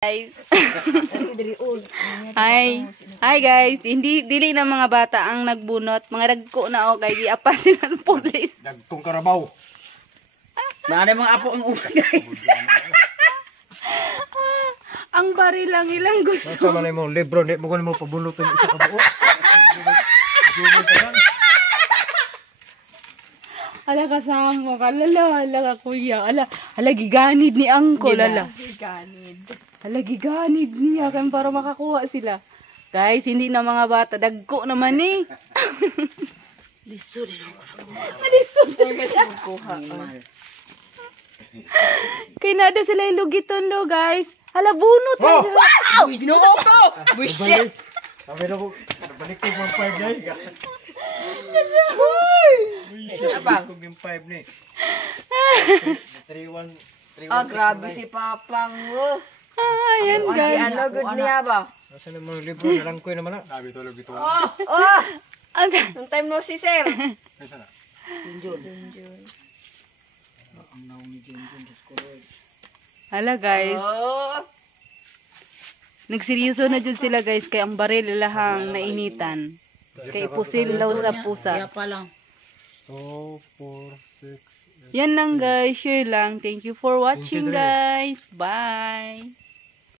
Guys. Hi guys, hindi dili na mga bata ang nagbunot, mga dagko na kay giapa sila ng pulis. Dagkong karabaw. Naanay mga apo ang una guys. Ang bari lang ilang gusto. Sama na mo libro, di mo ko mo pabunutin isa ka buo. Ala kasama ka, ala ka kuya, ala giganid ni Uncle, ala. Giganid niya kan para makakuha sila. Guys, hindi na mga bata, dagko naman eh. Liso din ako. Malisod na kuha. Kaya nada sila yung lugiton lo, guys. Ala, bunot na sila. Uy, sinuko ko! Uy, shit! Sabi na ko, balik ko 1.5 guys. Abang. Kung yung 5 ni. 3-1. Grabe si Papang. Ayan, guys. Ano good niya ba? Nasa na mga libro, narangkoy naman na. Sabi tulog ito. Nung time no si sir. Kaysa na? Hala, guys. Nagseryoso na dyan sila, guys. Kaya ang baril lahang nainitan. Kaya ipusil law sa pusa. Kaya pa lang. 2, 4, 6. Yan lang, guys. Share lang. Thank you for watching, guys. Bye.